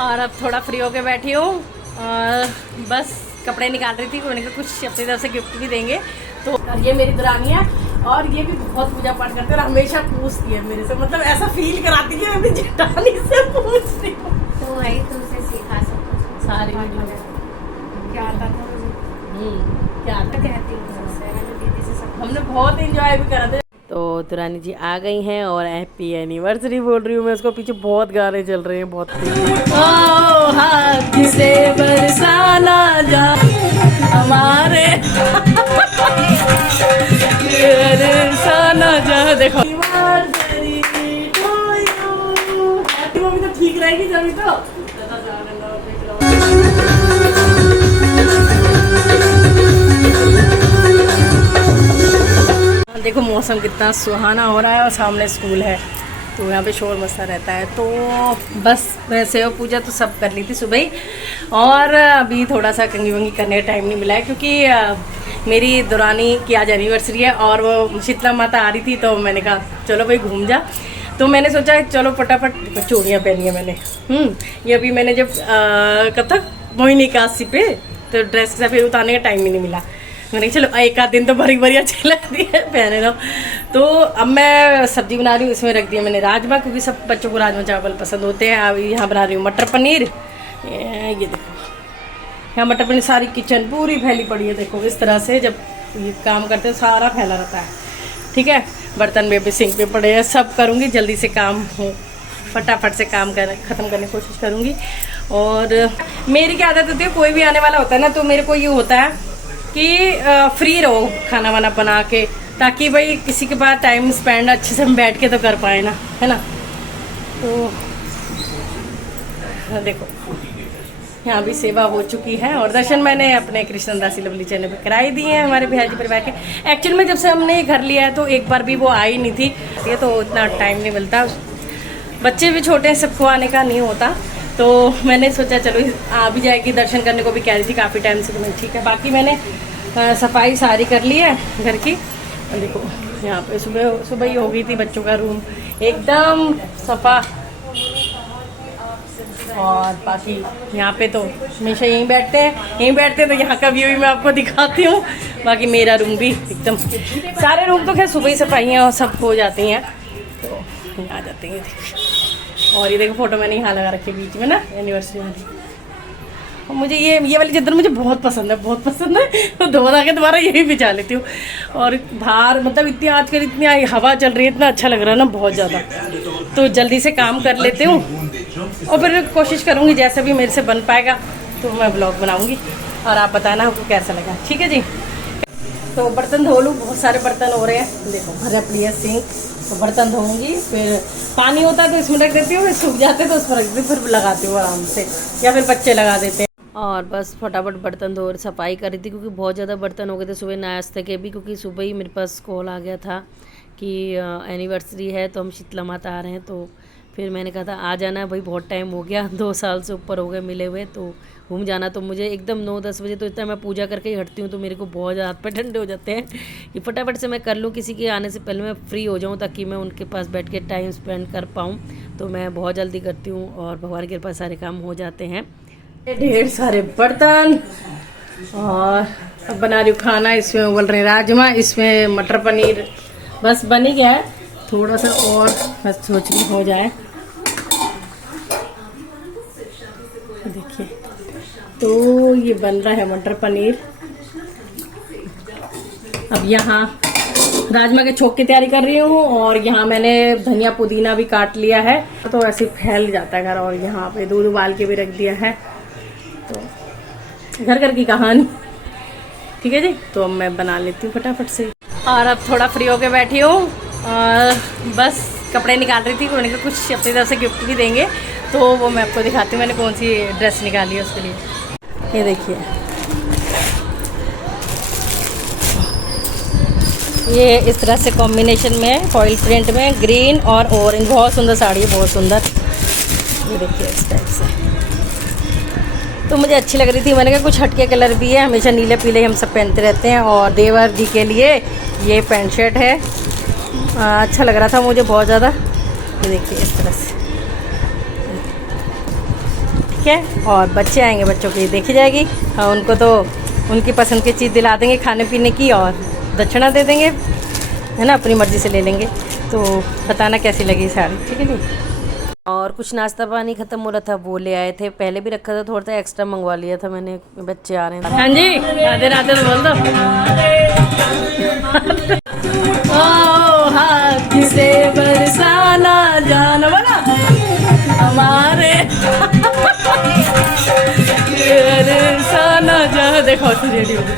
और अब थोड़ा फ्री होके बैठी हूँ और बस कपड़े निकाल रही थी। उन्होंने कहा कुछ अपनी तरफ से गिफ्ट भी देंगे। तो ये मेरी दुरानी है और ये भी बहुत पूजा पाठ करते हैं और हमेशा पूछती है मेरे से, मतलब ऐसा फील कराती है कि मैं अपनी जेठानी से पूछती हूँ। तो वही तुमसे सीखा सब कुछ सारी क्या आता था क्या आता कहती हूँ सबसे, मैंने दीदी से सब हमने बहुत इंजॉय भी करा था। तो दुरानी जी आ गई हैं और हैप्पी एनिवर्सरी बोल रही हूँ मैं उसको। पीछे बहुत गाने चल रहे हैं, बहुत हाथ से बरसाना जा हमारे बरसाना जा। देखो मम्मी तो ठीक रहेगी जब तो। देखो मौसम कितना सुहाना हो रहा है और सामने स्कूल है तो यहाँ पे शोर मचा रहता है। तो बस वैसे हो पूजा तो सब कर ली थी सुबह ही और अभी थोड़ा सा कंगी वंगी करने का टाइम नहीं मिला है क्योंकि मेरी दुरानी की आज एनिवर्सरी है और वो शीतला माता आ रही थी तो मैंने कहा चलो भाई घूम जा। तो मैंने सोचा चलो फटाफट चूड़ियाँ पहनी है मैंने। ये अभी मैंने जब कब तक मोहिनी काशी पे तो ड्रेस से फिर उतारने का टाइम ही नहीं मिला। मैंने चलो एक आध दिन तो भरी भरी अच्छी लगती है पहने लो। तो अब मैं सब्जी बना रही हूँ, इसमें रख दिया मैंने राजमा क्योंकि सब बच्चों को राजमा चावल पसंद होते हैं। अब यहाँ बना रही हूँ मटर पनीर। ये देखो यहाँ मटर पनीर, सारी किचन पूरी फैली पड़ी है। देखो इस तरह से जब ये काम करते हैं सारा फैला रहता है। ठीक है, बर्तन भी सिंक पे पड़े हैं, सब करूँगी जल्दी से काम हो, फटाफट से काम ख़त्म करने की कोशिश करूँगी। और मेरी क्या आदत होती है, कोई भी आने वाला होता है ना तो मेरे को ये होता है कि फ्री रहो खाना वाना बना के, ताकि भाई किसी के पास टाइम स्पेंड अच्छे से हम बैठ के तो कर पाए ना, है ना। तो देखो यहाँ भी सेवा हो चुकी है और दर्शन मैंने अपने कृष्णदासी लवली चैनल पे कराई दिए हैं हमारे बिहार जी परिवार के। एक्चुअल में जब से हमने घर लिया है तो एक बार भी वो आई नहीं थी, ये तो इतना टाइम नहीं मिलता, बच्चे भी छोटे हैं, सबको आने का नहीं होता। तो मैंने सोचा चलो आ भी जाएगी, दर्शन करने को भी कह रही थी काफ़ी टाइम से। तो मैं ठीक है, बाकी मैंने सफाई सारी कर ली है घर की। देखो यहाँ पे सुबह सुबह ही हो गई थी, बच्चों का रूम एकदम सफ़ा। और बाकी यहाँ पे तो हमेशा यहीं बैठते हैं तो यहाँ का व्यू भी मैं आपको दिखाती हूँ। बाकी मेरा रूम भी एकदम, सारे रूम तो खैर सुबह ही सफाइयाँ सब हो जाती हैं तो यहाँ आ जाते हैं। और ये देखो फोटो मैंने यहाँ लगा रखी है बीच में ना, एनिवर्सरी वाली। और मुझे ये वाली चादर मुझे बहुत पसंद है, बहुत पसंद है। तो धोधा के दोबारा यही बिछा लेती हूँ। और बाहर मतलब इतनी आजकल इतनी हवा चल रही है, इतना अच्छा लग रहा है ना, बहुत ज़्यादा। तो जल्दी से काम कर लेती हूँ और फिर कोशिश करूँगी जैसे भी मेरे से बन पाएगा तो मैं ब्लॉग बनाऊँगी और आप बताना आपको कैसा लगा। ठीक है जी। तो बर्तन धो लूँ, बहुत सारे बर्तन हो रहे हैं। देखो भर पड़ी है सिंक, तो बर्तन धोऊंगी, फिर पानी होता है तो इसमें रख देती हूँ, फिर सूख जाते तो उस पर रख देती हूँ, फिर लगाती हूँ आराम से, या फिर बच्चे लगा देते हैं। और बस फटाफट बर्तन धो सफाई कर रही थी क्योंकि बहुत ज़्यादा बर्तन हो गए थे सुबह नाश्ते के भी, क्योंकि सुबह ही मेरे पास कॉल आ गया था कि एनिवर्सरी है तो हम शीतला माता आ रहे हैं। तो फिर मैंने कहा था आ जाना भाई, बहुत टाइम हो गया, 2 साल से ऊपर हो गए मिले हुए, तो घूम जाना। तो मुझे एकदम 9-10 बजे तो इतना मैं पूजा करके ही हटती हूँ, तो मेरे को बहुत ज़्यादा हाथ पे ठंडे हो जाते हैं कि फटाफट से मैं कर लूँ, किसी के आने से पहले मैं फ्री हो जाऊँ ताकि मैं उनके पास बैठ के टाइम स्पेंड कर पाऊँ। तो मैं बहुत जल्दी करती हूँ और भगवान की कृपा सारे काम हो जाते हैं। ढेर सारे बर्तन और अब बना रही हूँ खाना। इसमें उबल रहे राजमा, इसमें मटर पनीर बस बन ही गया है, थोड़ा सा और बस सोच रही हो जाए। देखिए तो ये बन रहा है मटर पनीर। अब यहाँ राजमा के छोंक की तैयारी कर रही हूँ और यहाँ मैंने धनिया पुदीना भी काट लिया है, तो ऐसे फैल जाता है घर। और यहाँ पे दूध उबाल के भी रख दिया है, तो घर घर की कहानी। ठीक है जी, तो अब मैं बना लेती हूँ फटाफट से। और अब थोड़ा फ्री होके बैठी हूँ और बस कपड़े निकाल रही थी। उन्होंने कहा कुछ अपनी तरफ से गिफ्ट भी देंगे तो वो मैं आपको दिखाती हूँ मैंने कौन सी ड्रेस निकाली है उसके लिए। ये देखिए, ये इस तरह से कॉम्बिनेशन में फॉइल प्रिंट में ग्रीन और ऑरेंज, बहुत सुंदर साड़ी है, बहुत सुंदर। ये देखिए इस टाइप से, तो मुझे अच्छी लग रही थी। मैंने कहा कुछ हटके कलर भी है, हमेशा नीले पीले हम सब पहनते रहते हैं। और देवर जी के लिए ये पैंट शर्ट है, अच्छा लग रहा था मुझे बहुत ज़्यादा। ये देखिए इस तरह से, ठीक है। और बच्चे आएंगे, बच्चों की देखी जाएगी। हाँ, उनको तो उनकी पसंद की चीज़ दिला देंगे खाने पीने की, और दक्षिणा दे देंगे, है ना, अपनी मर्ज़ी से ले लेंगे। तो बताना कैसी लगी साड़ी, ठीक है जी। और कुछ नाश्ता पानी ख़त्म हो रहा था, वो ले आए थे, पहले भी रखा था, थोड़ा सा एक्स्ट्रा मंगवा लिया था मैंने, बच्चे आ रहे हैं। हाँ जी, राधे राधे तो बोल दो। ओ हाथ से बरसाना जान वाला हमारे बरसाना जा, देखो रेडी हो गई।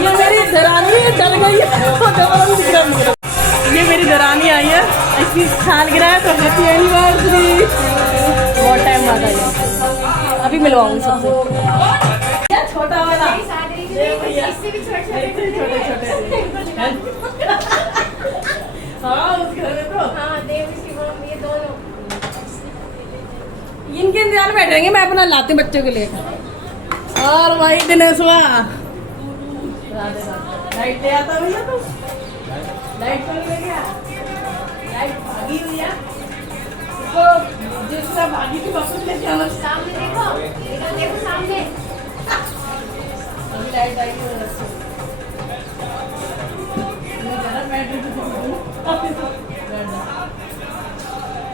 ये मेरी दरानी डल गई है। ये मेरी दरानी आई है, इसकी सालगिरह है, तो हैप्पी एनिवर्सरी। बहुत टाइम बाद आई है, अभी मिलवाऊंगी सबसे। छोटा वाला इससे भी छोटे हाँ, उस घर में तो हाँ, देव शिवम ये दोनों इनके इंतजार में बैठेंगे, मैं अपना लाती हूँ बच्चों के लिए। और भाई दिनेश हुआ लाइट ले आता भैया, तो लाइट तो नहीं ले गया, लाइट भागी हुई है, उसको जिसका भागी थी वापस लेके आना। सामने देखो, इधर देखो सामने। अभी लाइट आई है,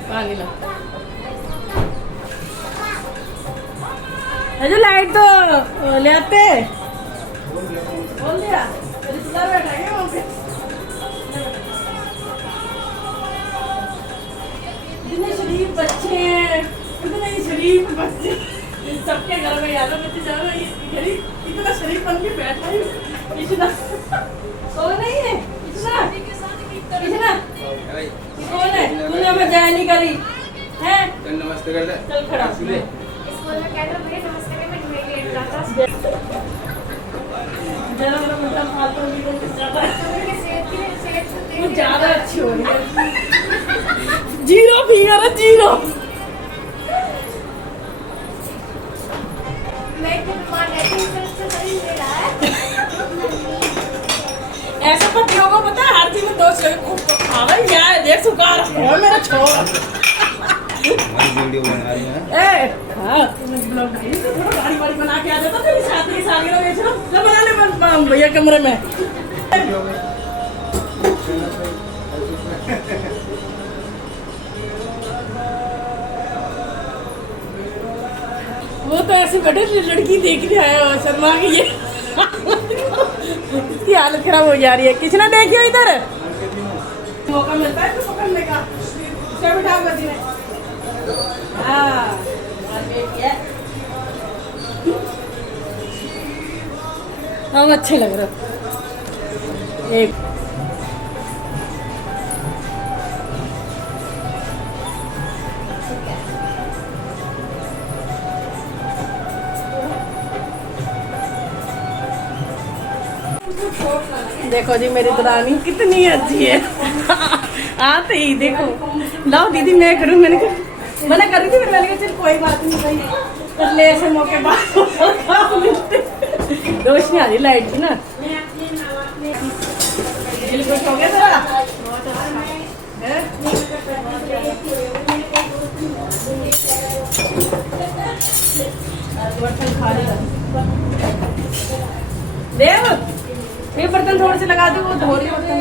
पानी ला। अजय लाइट तो ले आते, बोल दिया रिश्तेदार बैठा है वहाँ पे। इतने शरीफ बच्चे हैं, इतने शरीफ बच्चे, सबके घर में यादव बच्चे जा रहे हैं, इतना शरीफ बन के बैठा है। इतना सो नहीं है, इतना कौन है? तूने हमें जय नहीं करी है? नमस्ते कर ले, चल खड़ा। स्कूल में कहता मुझे नमस्ते में तुम्हें लेट जाता। जरा मेरा मतलब फालतू की कोई ज्यादा सेहत वो ज्यादा अच्छी हो रही है। जीरो फिगर है, जीरो। मैं तो बीमार रहती हूँ, इससे शरीर ले रहा है। ऐसे पतियों को पता है हर चीज में दोस्त यार, देख सुकार है मेरा छोरा। वीडियो बना रही है। हाँ, गाड़ी वाड़ी बना के आ जाता तेरी शादी सालगिरह बेच लो, जब बना ले भैया कमरे में। वो तो ऐसे बड़े लड़की देख रही है शर्मा की, ये इसकी हालत खराब हो जा रही है। किसने देखियो इधर मौका मिलता है तो पकड़ने का, उसे बिठा कर दी। हाँ, हम अच्छे लग रहे। एक देखो जी मेरी दरानी कितनी अच्छी है। आते ही देखो, लाओ दीदी मैं करूँ, मैंने कहा मना कर रही थी, मैंने कहा चल कोई बात नहीं भाई, कर ले ऐसे मौके बाद रोशनी आ रही लाइट की ना। दिल खुश हो गया तेरा? बर्तन खा रहा देव, ये बर्तन थोड़े से लगा दो, वो धो रही बर्तन।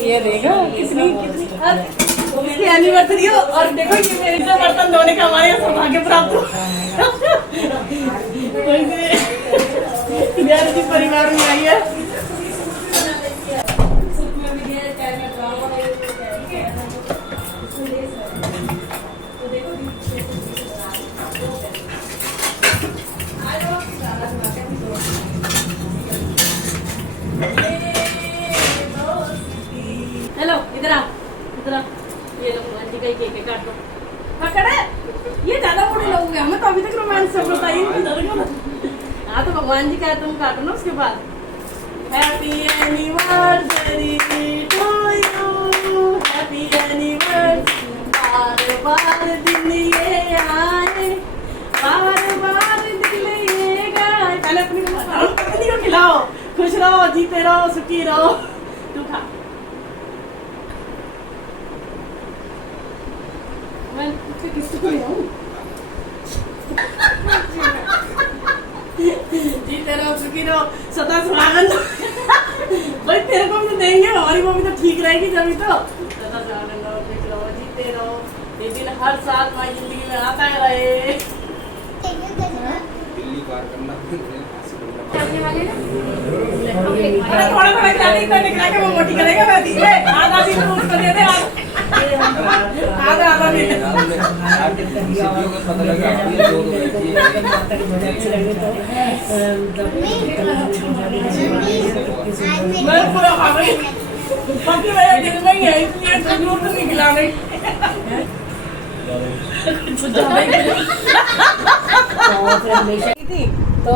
ये देखो कितनी कितनी एनिवर्सरी हो, और देखो ये मेरे से बर्तन धोने का हमारे यहाँ सौभाग्य प्राप्त हो। परिवार में आई है। इतना ये लो भगवान जी का ही केक काट दो। पकड़े ये ज्यादा बड़े लोग हैं, हमें तो अभी तक रोमांस सब बताइए। हाँ तो भगवान जी का तुम काटो ना उसके बाद। Happy anniversary to you, happy anniversary. बार बार दिन ये आए, बार बार दिल ये गाए। पहले अपनी पत्नी को खिलाओ, खुश रहो, जीते रहो, सुखी रहो। तू खा। मैं किसको खिलाऊं? जीते रहो, सुखी रहो, सदा सुहागन। भाई तेरे को भी तो देंगे, हमारी मम्मी तो ठीक रहेगी जब तो। सदा सुहागन रहो, खुश रहो, जीते रहो। ये दिन हर साल हमारी जिंदगी में आता है रहे। दिल्ली पार करना करने वाले ना अरे थोड़ा थोड़ा खिला दे, इतना निकला के वो मोटी करेगा। मैं दी है आधा दिन को उसको दे दे, आधा आधा दिन। को पता लगा ये दो बैठी मैं पूरा खा गई, बाकी मेरे दिल में ही है, इसलिए जरूर तो नहीं खिला गई। तो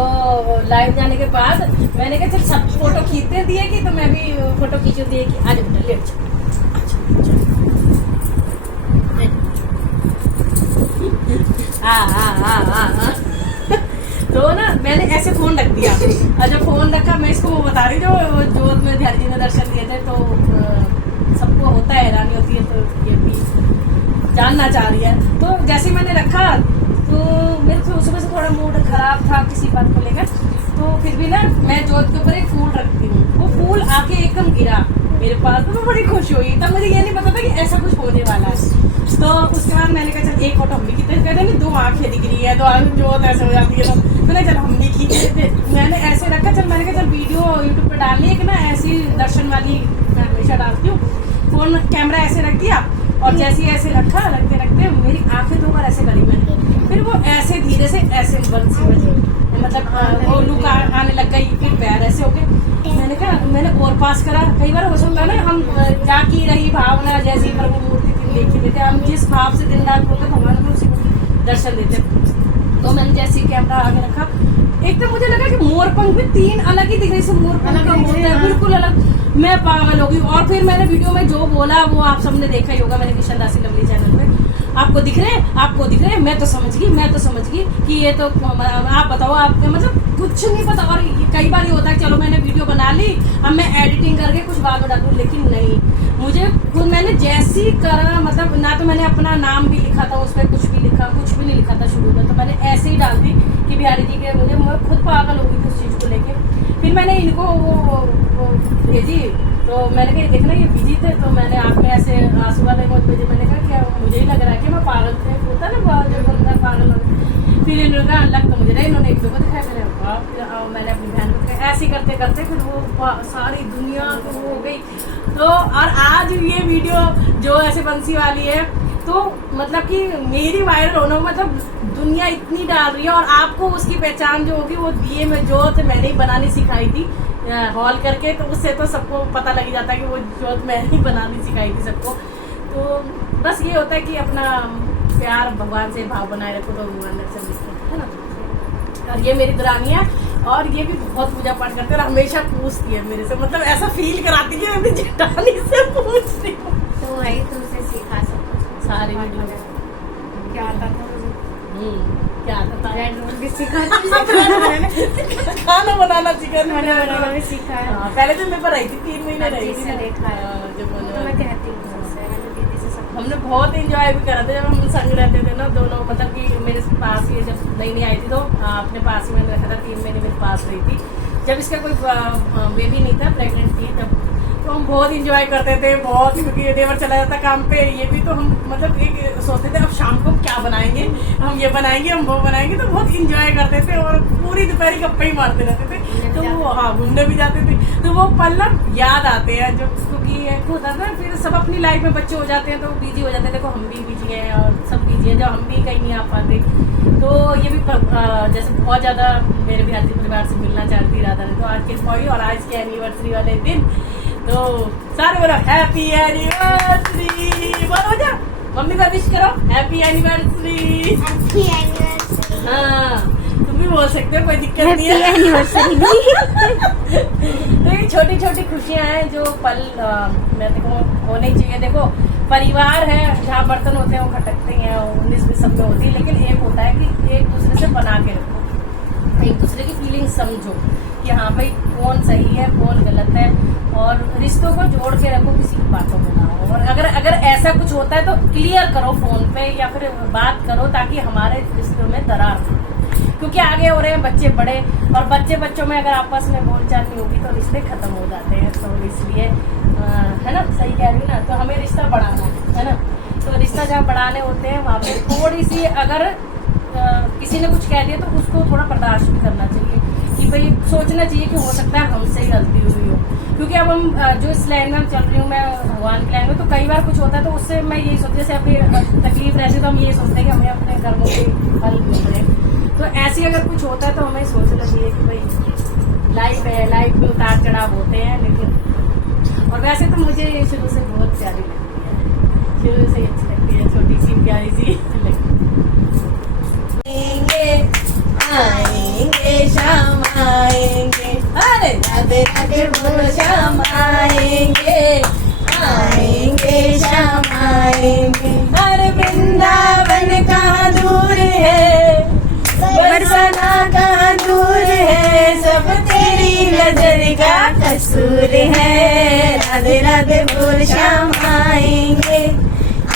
लाइव जाने के बाद मैंने कहा चल सब फोटो खींचते दिए कि तो मैं भी फोटो खींचू दिए कि आज लेट तो ना मैंने ऐसे फोन रख दिया और जब फोन रखा मैं इसको वो बता रही जो जोत में ध्यान जी ने दर्शन दिए थे तो सबको होता है, हैरानी होती है, तो ये भी जानना चाह रही है। तो जैसे मैंने रखा तो मेरे को सुबह से थोड़ा मूड खराब था किसी बात को लेकर, तो फिर भी ना मैं जोत के ऊपर एक फूल रखती हूँ, वो फूल आके एकदम गिरा मेरे पास, तो मैं बड़ी खुश हुई। तब मुझे ये नहीं पता था कि ऐसा कुछ होने वाला है। तो उसके बाद मैंने कहा चल एक फोटो हम भी खींचते, कहते हैं दो आंखें दिख रही है, तो जोत ऐसे हो जाती है, तो मैंने चल हम भी खींच लेते। मैंने ऐसे रखा, चल मैंने कहा चल वीडियो यूट्यूब पर डालनी है कि ना ऐसी दर्शन वाली मैं हमेशा डालती हूँ। फोन कैमरा ऐसे रख दिया और जैसे ही ऐसे रखा, रखते रखते मेरी आंखें दो बार ऐसे करी मैंने, फिर वो ऐसे धीरे से ऐसे बंसी बजे, मतलब वो लुक आने लग गई, फिर पैर ऐसे हो गए। मैंने कहा मैंने और पास करा, कई बार हो सकता है ना हम क्या की रही भावना जैसी प्रभु मूर्ति देख लेते, हम जिस भाव से दिन रात होते भगवान को उसी को दर्शन देते। तो मैंने जैसे ही कैमरा आगे रखा, एक तो मुझे लगा कि मोर पंख भी तीन अलग ही दिख रही, मोर पंख का होता है बिल्कुल अलग। मैं पागल हो गई। और फिर मैंने वीडियो में जो बोला वो आप सबने देखा ही होगा, मैंने किशन दासी लवली चैनल पे, आपको दिख रहे हैं, आपको दिख रहे हैं, मैं तो समझ गई कि ये तो आप बताओ आपको मतलब कुछ नहीं पता। और कई बार ये होता है चलो मैंने वीडियो बना ली, अब मैं एडिटिंग करके कुछ बाद में डालूं, लेकिन नहीं, मुझे खुद मैंने जैसी करा, मतलब ना तो मैंने अपना नाम भी लिखा था उस पर, कुछ भी नहीं लिखा था शुरू में, तो मैंने ऐसे ही डाल दी कि बिहारी जी के, मुझे मैं खुद पागल हो गई थी उस चीज़ को लेके। फिर मैंने इनको वो भेजी, तो मैंने कहा देखना ये बिजी थे, तो मैंने आँख में ऐसे आंसू वाले मत भेजे। मैंने कहा क्या मुझे ही लग रहा है कि मैं पागल थे, होता ना जब बंदा पागल हो। फिर इन्होंने कहा लग तो मुझे नहीं, इन्होंने एक दो को दिखाया, मैंने अपनी बहन को दिखाया, ऐसे करते करते फिर वो सारी दुनिया तो हो गई। तो और आज ये वीडियो जो ऐसे बंसी वाली है, तो मतलब कि मेरी वायरल होना, मतलब दुनिया इतनी डाल रही है, और आपको उसकी पहचान जो होगी वो दिए में जोत मैंने ही बनानी सिखाई थी हॉल करके, तो उससे तो सबको पता लग जाता है कि वो जोत मैंने ही बनानी सिखाई थी सबको। तो बस ये होता है कि अपना प्यार भगवान से भाव बनाए रखो तो भगवान दर्शन देते हैं ना। और ये मेरी दुरानी है, और ये भी बहुत पूजा पाठ करते हैं और हमेशा पूछती है मेरे से, मतलब ऐसा फील कराती है मैं जेठानी से पूछती हूँ। तो वही तुमसे सीखा सब कुछ सारी वीडियो क्या आता था क्या आता था, रेड रोल भी सीखा था, खाना बनाना, चिकन बनाना भी सीखा है। पहले तो मैं पर रही थी 3 महीने रही थी ना, जब तो मैं कहती हूँ सबसे, मैंने दीदी से सब हमने बहुत एंजॉय भी करा था जब हम संग रहते थे ना दोनों, मतलब कि मेरे पास ही जब नई आई थी तो अपने पास ही मैंने रखा था, 3 महीने मेरे पास रही थी। जब इसका कोई बेबी नहीं था, प्रेग्नेंट थी तब, तो हम बहुत इंजॉय करते थे बहुत, क्योंकि देवर चला जाता काम पे, ये भी तो हम मतलब एक सोचते थे अब शाम को क्या बनाएंगे, हम ये बनाएंगे, हम वो बनाएंगे, तो बहुत इंजॉय करते थे और पूरी दोपहरी गप्पे ही मारते रहते थे। तो वो हाँ घूमने भी जाते थे, तो वो पल याद आते हैं जब, क्योंकि होता था फिर सब अपनी लाइफ में बच्चे हो जाते हैं तो बिजी हो जाते हैं। देखो हम भी बिजी हैं और सब बिजी है, जब हम भी कहीं नहीं आ पाते, तो ये भी जैसे बहुत ज़्यादा मेरे बिहारी परिवार से मिलना चाहती राधा ने, तो आज के और आज के एनिवर्सरी वाले दिन तो सारे बोलो हैप्पी एनिवर्सरी, बोलो जा मम्मी का विश करो हैप्पी एनिवर्सरी। हाँ तुम भी बोल सकते हो, कोई दिक्कत नहीं है। तो ये छोटी छोटी खुशियां हैं जो पल मैं देखो होने चाहिए। देखो परिवार है, जहाँ बर्तन होते हैं वो खटकते हैं, 19 सब में होती है, लेकिन एक होता है कि एक दूसरे से बना के रखो, एक दूसरे की फीलिंग समझो कि हाँ भाई कौन सही है कौन गलत है, और रिश्तों को जोड़ के रखो, किसी की बातों में ना हो। और अगर ऐसा कुछ होता है तो क्लियर करो फोन पे या फिर बात करो, ताकि हमारे रिश्तों में दरार हो। क्योंकि आगे हो रहे हैं बच्चे बड़े, और बच्चों में अगर आपस में बोलचाल नहीं होगी तो रिश्ते खत्म हो जाते हैं। तो इसलिए है ना, सही कह रही ना, तो हमें रिश्ता बढ़ाना है ना। तो रिश्ता जहाँ बढ़ाने होते हैं वहाँ पे थोड़ी सी अगर किसी ने कुछ कह दिया तो उसको थोड़ा बर्दाश्त भी करना चाहिए, कि भाई सोचना चाहिए कि हो सकता है हमसे ही गलती हुई हो। क्योंकि अब हम जो इस लाइन में चल रही हूँ मैं, भगवान की लाइन में, तो कई बार कुछ होता है तो उससे मैं यही सोचती, जैसे अपनी तकलीफ रहती है तो हम ये सोचते हैं कि हमें अपने कर्मों के फल मिल रहे। तो ऐसे अगर कुछ होता है तो हमें सोचना चाहिए कि भाई लाइफ है, लाइफ में उतार चढ़ाव होते हैं, लेकिन और वैसे तो मुझे ये शुरू से बहुत प्यारी लगती है, शुरू से अच्छी लगती है, छोटी सी प्यारी सी आएंगे शाम आएंगे, अरे राधे राधे बोलो शाम आएंगे, आएंगे शाम आएंगे, अरे वृंदावन कहाँ दूर है, बरसाना कहाँ दूर है, सब तेरी नजर का कसूर है, राधे राधे बोल शाम आएंगे,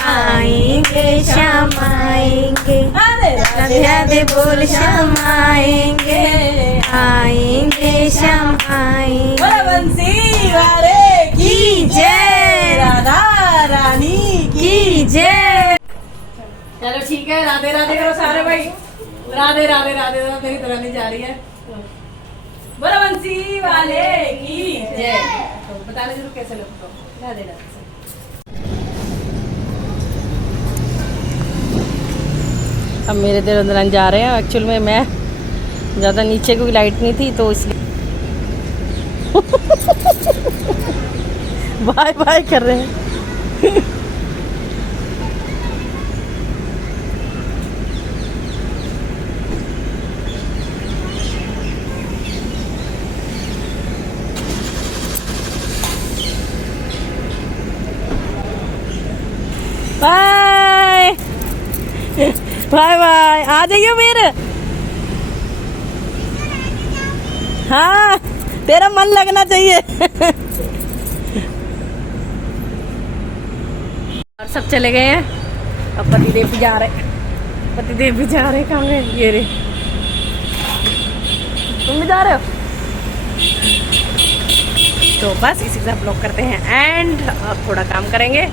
आएंगे शाम आएंगे, राधे राधे बोल शाम आएंगे, आएंगे शाम आएंगे। बंसी वाले की जय, राधा रानी की जय। चलो ठीक है, राधे राधे करो सारे भाई, राधे राधे राधे राधे, मेरी तरह नहीं जा रही है। बोलो बंसी वाले की जय। तो बताने जरूर कैसे लगता हो। राधे राधे। अब मेरे देर जा रहे हैं, एक्चुअल में मैं ज़्यादा नीचे कोई लाइट नहीं थी तो इसलिए बाय बाय कर रहे हैं। बाय बाय बाय, आ जाइए मेरे। हाँ तेरा मन लगना चाहिए। और सब चले गए हैं, अब पतिदेव भी जा रहे, पतिदेव भी जा रहे, कहाँ गए ये रे, तुम भी जा रहे हो। तो बस इसी से ब्लॉग करते हैं एंड अब थोड़ा काम करेंगे।